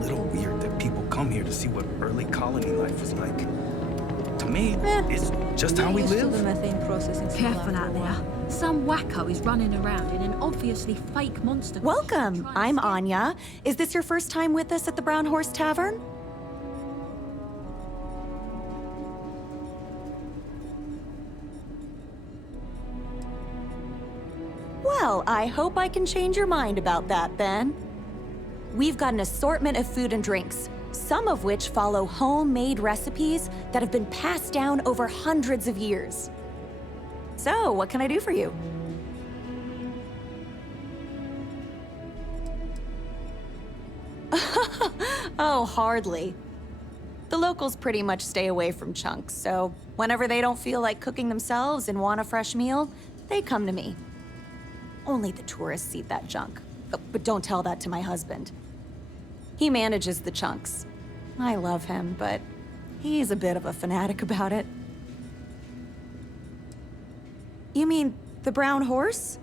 little weird that people come here to see what early colony life was like. To me, it's just how we live. The methane processing. Careful out there. Some wacko is running around in an obviously fake monster. Welcome, I'm Anya. Is this your first time with us at the Brown Horse Tavern? Well, I hope I can change your mind about that then. We've got an assortment of food and drinks, some of which follow homemade recipes that have been passed down over hundreds of years. So, what can I do for you? Oh, hardly. The locals pretty much stay away from chunks, so whenever they don't feel like cooking themselves and want a fresh meal, they come to me. Only the tourists eat that junk. But don't tell that to my husband. He manages the chunks. I love him, but he's a bit of a fanatic about it. You mean the Brown Horse?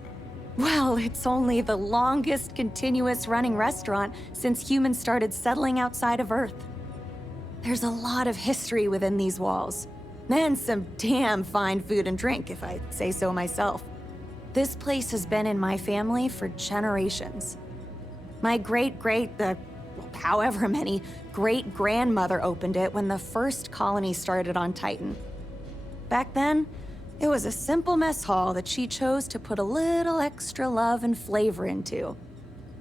Well, it's only the longest continuous running restaurant since humans started settling outside of Earth. There's a lot of history within these walls. And some damn fine food and drink, if I say so myself. This place has been in my family for generations. My however many great-grandmother opened it when the first colony started on Titan. Back then, it was a simple mess hall that she chose to put a little extra love and flavor into.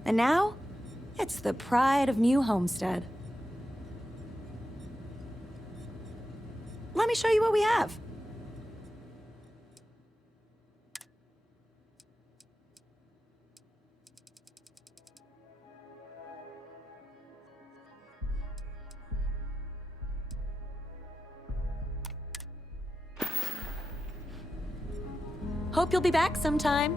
And now, it's the pride of New Homestead. Let me show you what we have. Hope you'll be back sometime.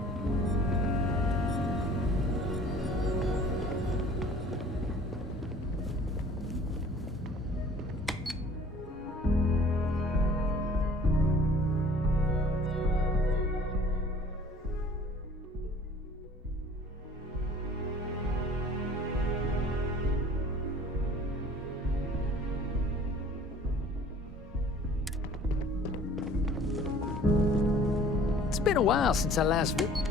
It's been a while since I last visited.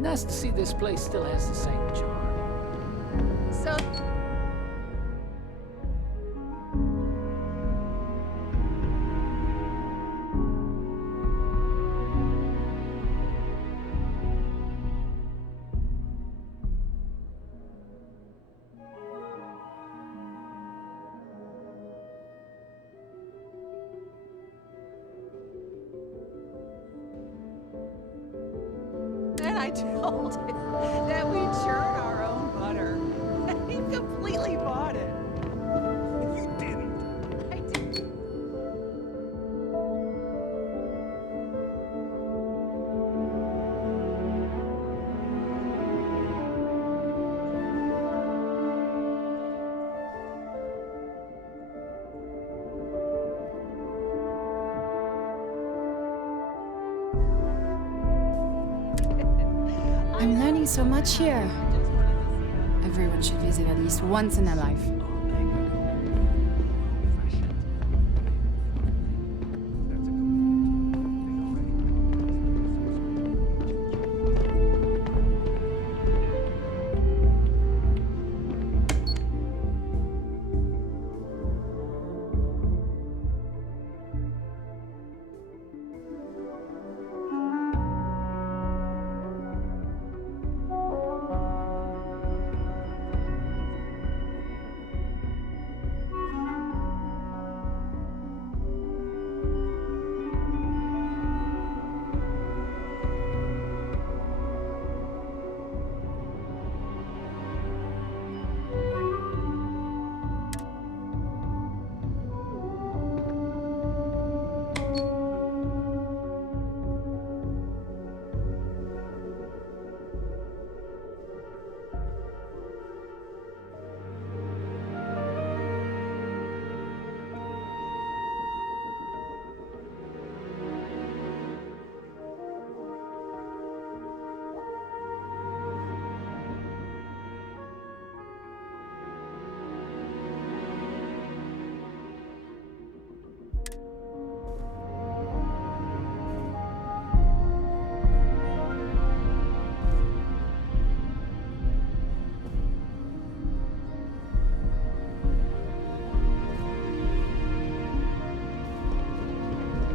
Nice to see this place still has the same charm. So... I told him that we churn our own butter. He completely bought it. You didn't. I did. I'm learning so much here. Everyone should visit at least once in their life.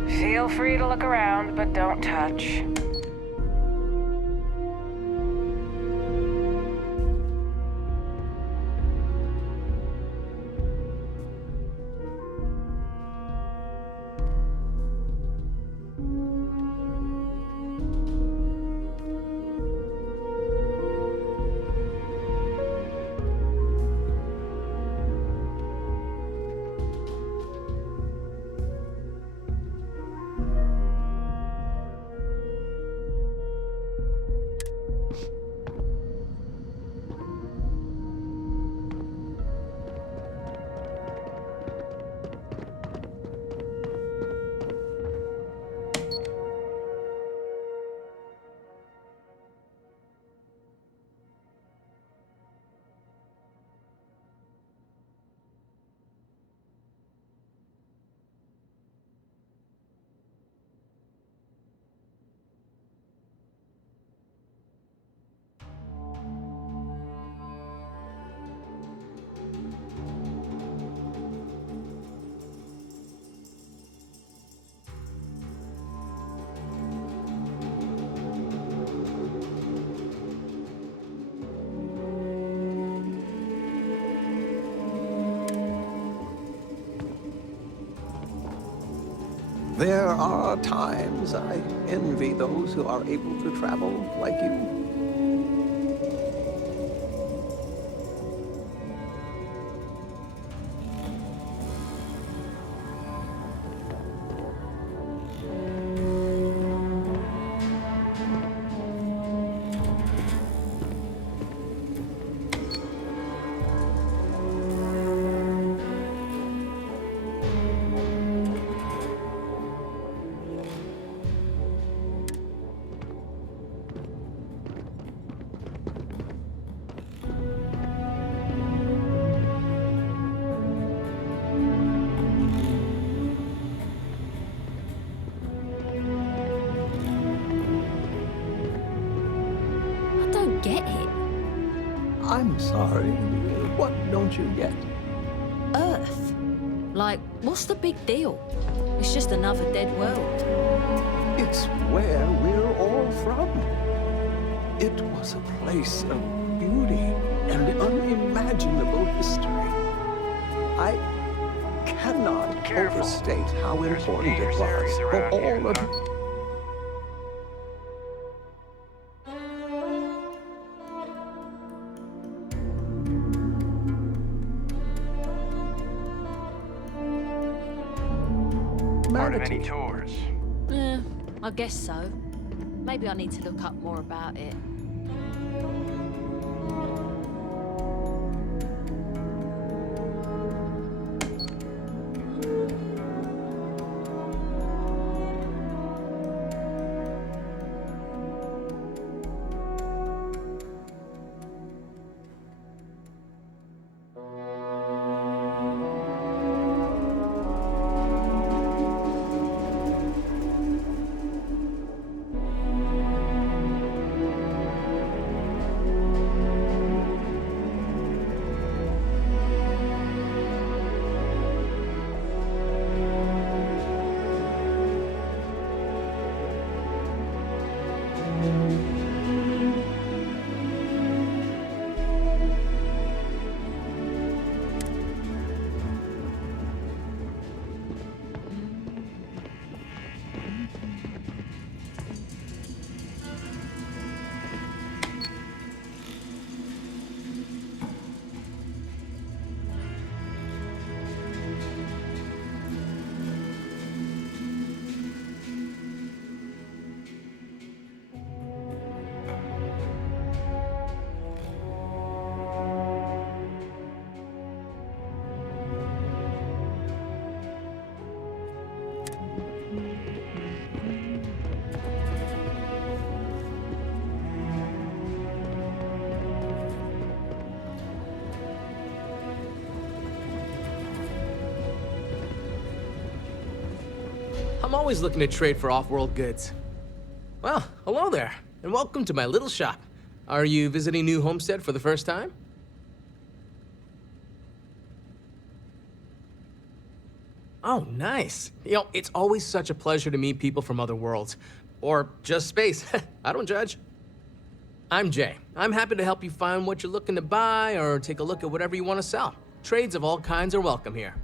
Feel free to look around, but don't touch. There are times I envy those who are able to travel like you. Get it. I'm sorry. What don't you get? Earth. Like, what's the big deal? It's just another dead world. It's where we're all from. It was a place of beauty and unimaginable history. I cannot overstate how important it was for all of you. Part of any tours? I guess so. Maybe I need to look up more about it. I'm always looking to trade for off-world goods. Well, hello there, and welcome to my little shop. Are you visiting New Homestead for the first time? Oh, nice. You know, it's always such a pleasure to meet people from other worlds. Or just space. I don't judge. I'm Jay. I'm happy to help you find what you're looking to buy or take a look at whatever you want to sell. Trades of all kinds are welcome here.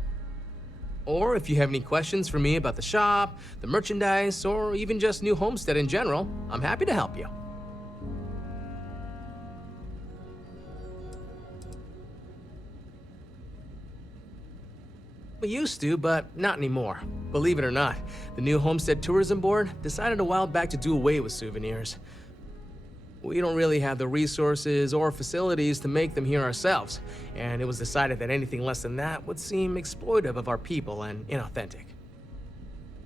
Or if you have any questions for me about the shop, the merchandise, or even just New Homestead in general, I'm happy to help you. We used to, but not anymore. Believe it or not, the New Homestead Tourism Board decided a while back to do away with souvenirs. We don't really have the resources or facilities to make them here ourselves, and it was decided that anything less than that would seem exploitive of our people and inauthentic.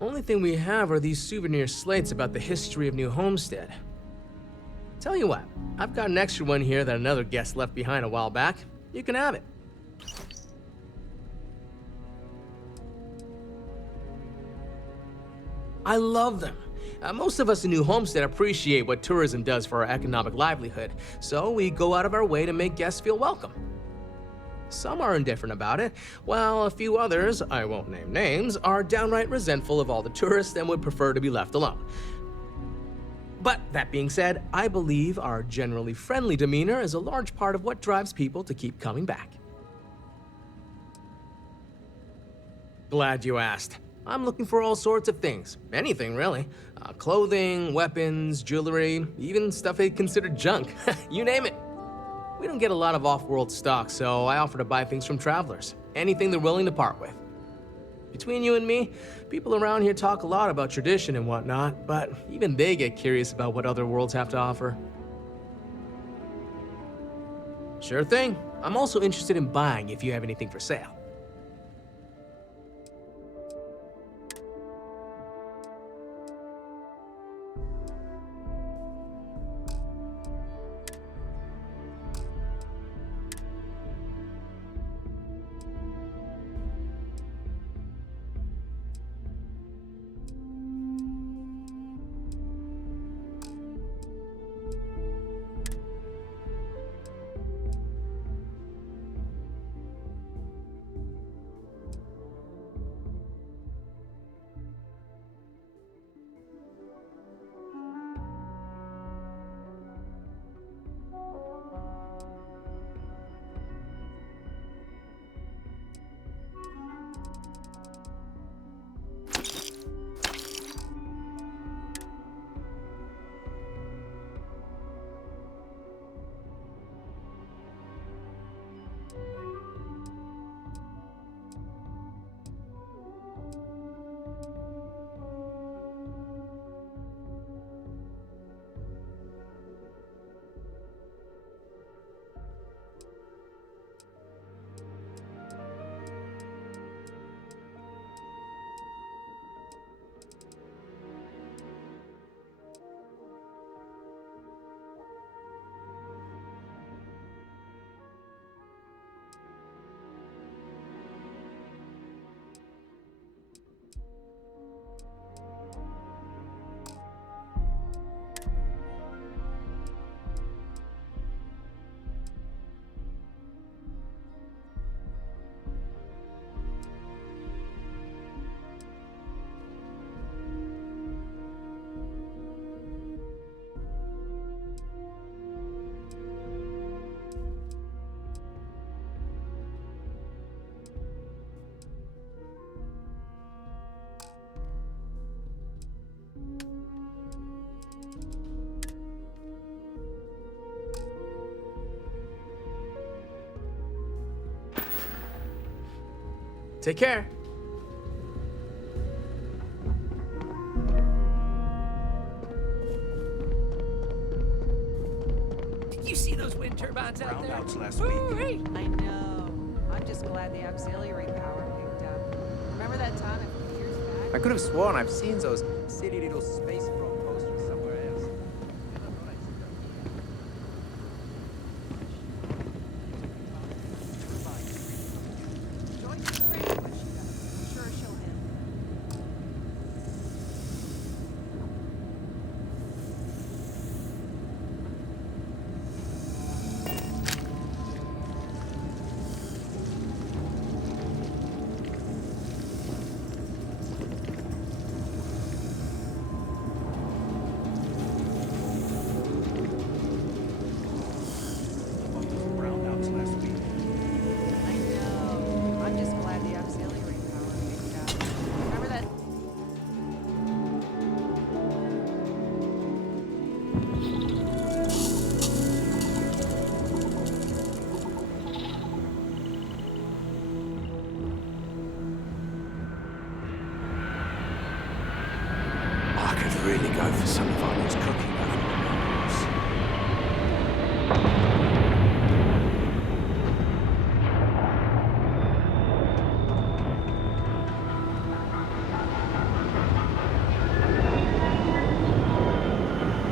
Only thing we have are these souvenir slates about the history of New Homestead. Tell you what, I've got an extra one here that another guest left behind a while back. You can have it. I love them. Most of us in New Homestead appreciate what tourism does for our economic livelihood, so we go out of our way to make guests feel welcome. Some are indifferent about it, while a few others, I won't name names, are downright resentful of all the tourists and would prefer to be left alone. But that being said, I believe our generally friendly demeanor is a large part of what drives people to keep coming back. Glad you asked. I'm looking for all sorts of things. Anything, really. Clothing, weapons, jewelry, even stuff they consider junk. You name it. We don't get a lot of off-world stock, so I offer to buy things from travelers. Anything they're willing to part with. Between you and me, people around here talk a lot about tradition and whatnot, but even they get curious about what other worlds have to offer. Sure thing. I'm also interested in buying if you have anything for sale. Take care. Did you see those wind turbines out there? Brownouts last week. I know. I'm just glad the auxiliary power picked up. Remember that time a few years back? I could have sworn I've seen those silly little space frog posters somewhere else. Joyce is great at what she does. I'm sure she'll hit. I could really go for some of Arnold's cooking over the mountains.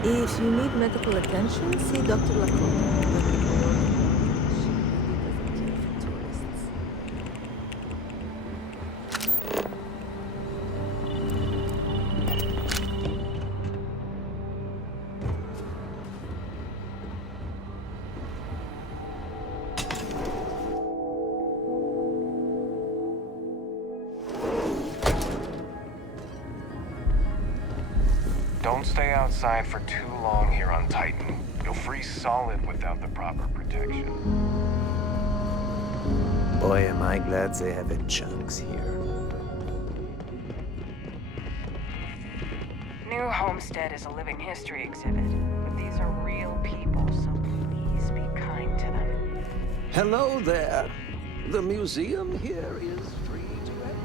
If you need medical attention, see Dr. Lakota. Don't stay outside for too long here on Titan. You'll freeze solid without the proper protection. Boy, am I glad they have it chunks here. New Homestead is a living history exhibit, but these are real people, so please be kind to them. Hello there. The museum here is free to everyone.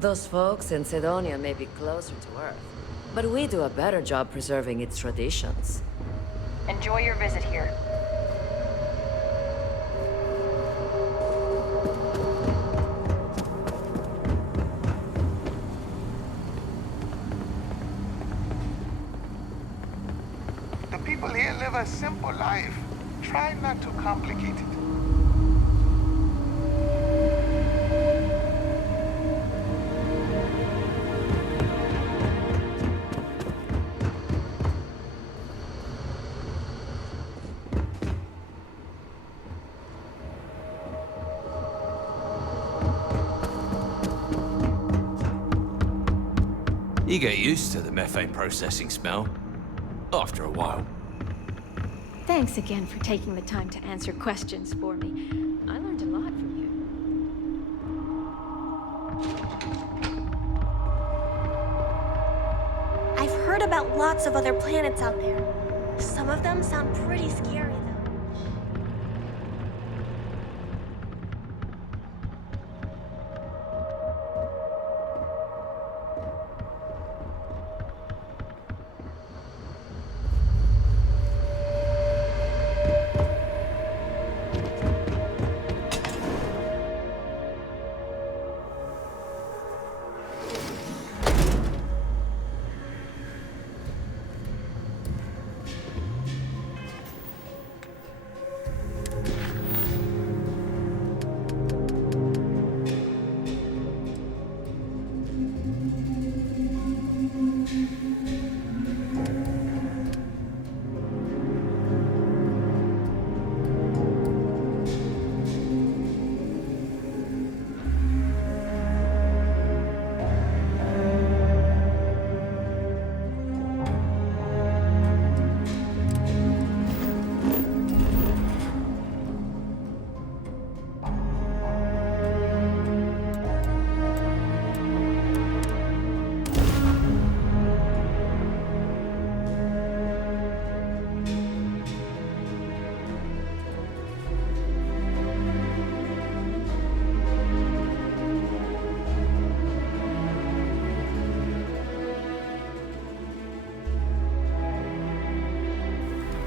Those folks in Sidonia may be closer to Earth, but we do a better job preserving its traditions. Enjoy your visit here. The people here live a simple life. Try not to complicate it. You get used to the methane processing smell. After a while. Thanks again for taking the time to answer questions for me. I learned a lot from you. I've heard about lots of other planets out there. Some of them sound pretty scary, though.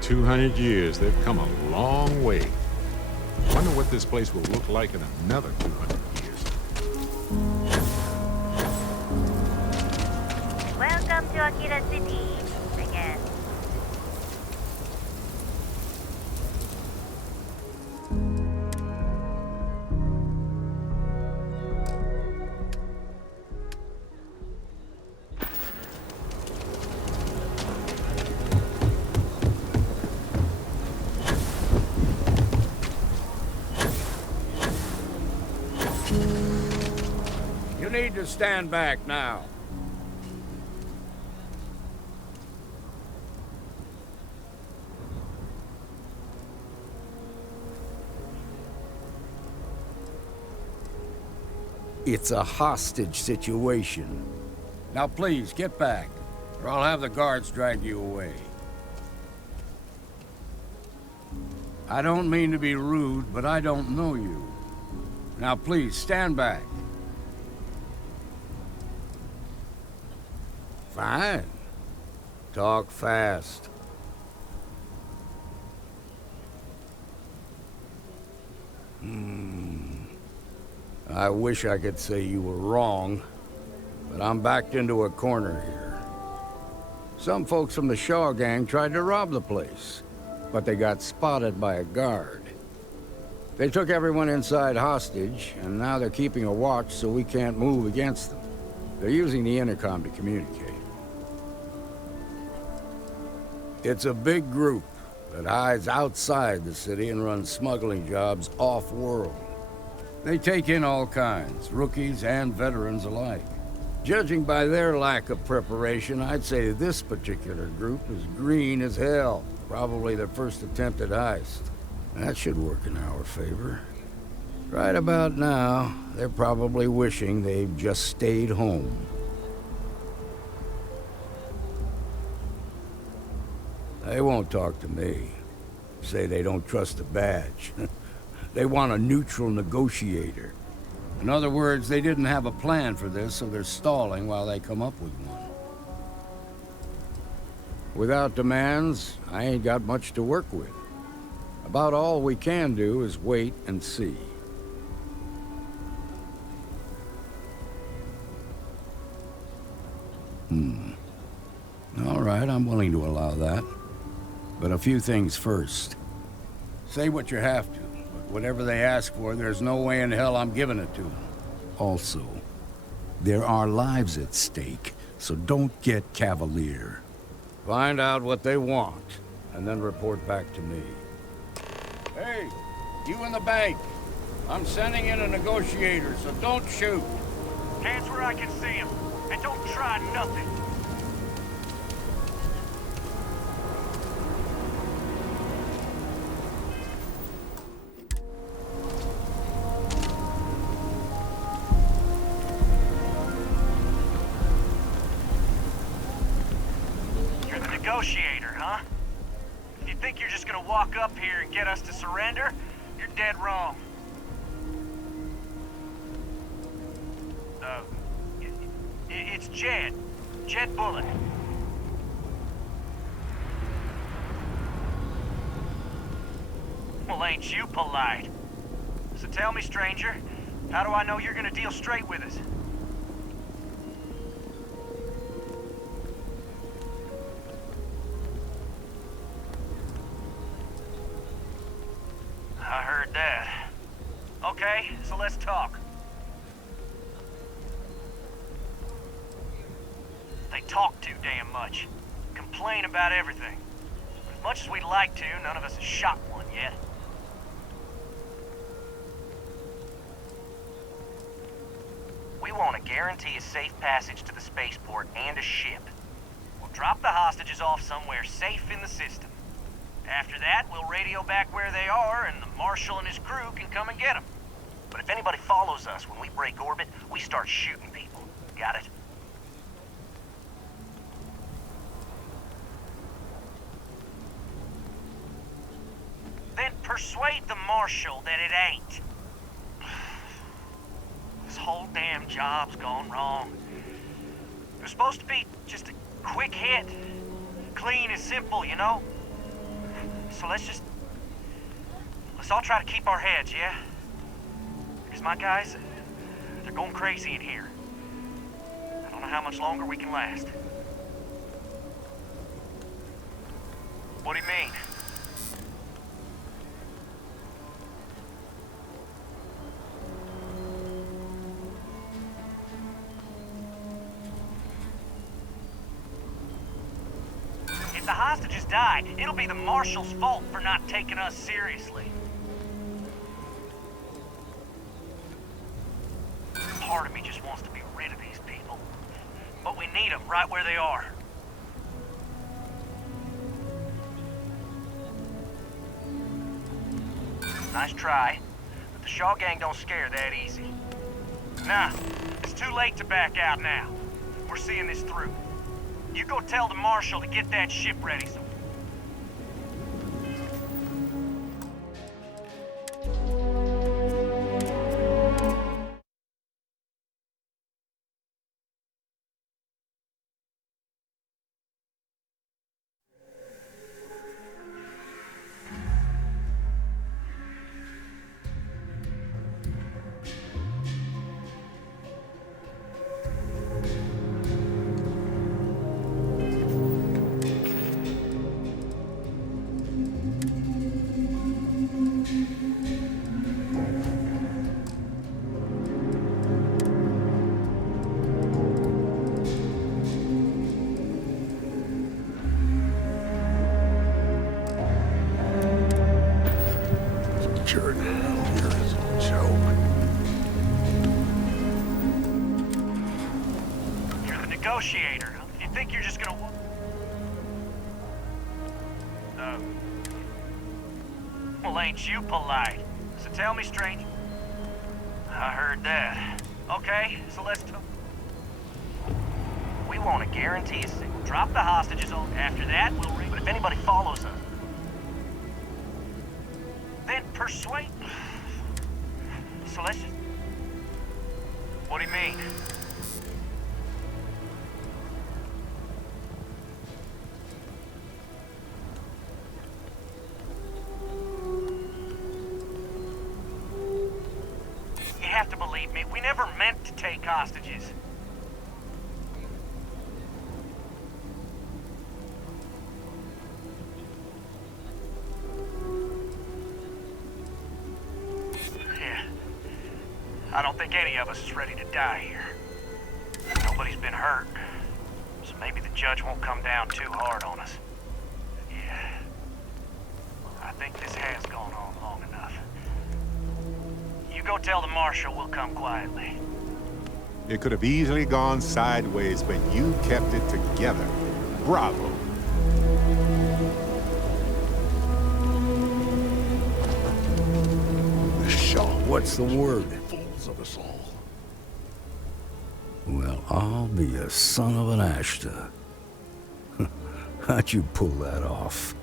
200 years, they've come a long way. Wonder what this place will look like in another 200 years. Welcome to Akira City again. You need to stand back now. It's a hostage situation. Now please, get back, or I'll have the guards drag you away. I don't mean to be rude, but I don't know you. Now please, stand back. Fine. Talk fast. I wish I could say you were wrong, but I'm backed into a corner here. Some folks from the Shaw gang tried to rob the place, but they got spotted by a guard. They took everyone inside hostage, and now they're keeping a watch so we can't move against them. They're using the intercom to communicate. It's a big group that hides outside the city and runs smuggling jobs off-world. They take in all kinds, rookies and veterans alike. Judging by their lack of preparation, I'd say this particular group is green as hell. Probably their first attempt at heist. That should work in our favor. Right about now, they're probably wishing they'd just stayed home. They won't talk to me. Say they don't trust the badge. They want a neutral negotiator. In other words, they didn't have a plan for this, so they're stalling while they come up with one. Without demands, I ain't got much to work with. About all we can do is wait and see. All right, I'm willing to allow that. But a few things first. Say what you have to, but whatever they ask for, there's no way in hell I'm giving it to them. Also, there are lives at stake, so don't get cavalier. Find out what they want, and then report back to me. Hey, you in the bank. I'm sending in a negotiator, so don't shoot. Hands where I can see him, and don't try nothing. You're the negotiator, huh? If you think you're just gonna walk up here and get us to surrender, you're dead wrong. It's Jed. Jed Bullet. Well, ain't you polite? So tell me, stranger, how do I know you're gonna deal straight with us? I heard that. Okay, so let's talk. They talk too damn much. Complain about everything. As much as we'd like to, none of us has shot one yet. We want to guarantee a safe passage to the spaceport and a ship. We'll drop the hostages off somewhere safe in the system. After that, we'll radio back where they are, and the Marshal and his crew can come and get them. But if anybody follows us when we break orbit, we start shooting people. Got it? Then persuade the Marshal that it ain't. This whole damn job's gone wrong. It was supposed to be just a quick hit. Clean and simple, you know? So let's all try to keep our heads, yeah? Because my guys, they're going crazy in here. I don't know how much longer we can last. What do you mean? If the hostages die, it'll be the Marshal's fault for not taking us seriously. Part of me just wants to be rid of these people. But we need them right where they are. Nice try, but the Shaw gang don't scare that easy. Nah, it's too late to back out now. We're seeing this through. You go tell the Marshal to get that ship ready so... Negotiator. You think you're just gonna... Well, ain't you polite? So tell me, stranger. I heard that. Okay, so let's talk. We want to guarantee a signal. Drop the hostages off. After that, we'll ring. But if anybody follows us, then persuade... So let's just... What do you mean? You have to believe me, we never meant to take hostages. Yeah. I don't think any of us is ready to die here. Nobody's been hurt. So maybe the judge won't come down too hard on us. Yeah. I think this has gone on long enough. You go tell the Marshal we'll come quietly. It could have easily gone sideways, but you kept it together. Bravo. What's the word? Fools of us all. Well, I'll be a son of an Ashta. How'd you pull that off?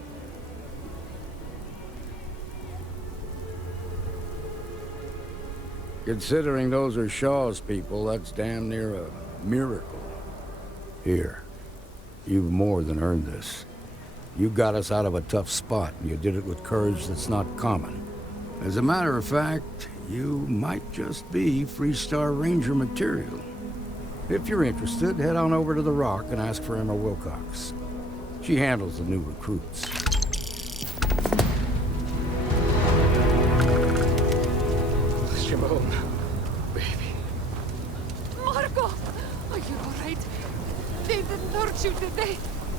Considering those are Shaw's people, that's damn near a miracle. Here, you've more than earned this. You got us out of a tough spot, and you did it with courage that's not common. As a matter of fact, you might just be Freestar Ranger material. If you're interested, head on over to the Rock and ask for Emma Wilcox. She handles the new recruits. Shimon, baby. Marco! Are you all right? They didn't hurt you, did they?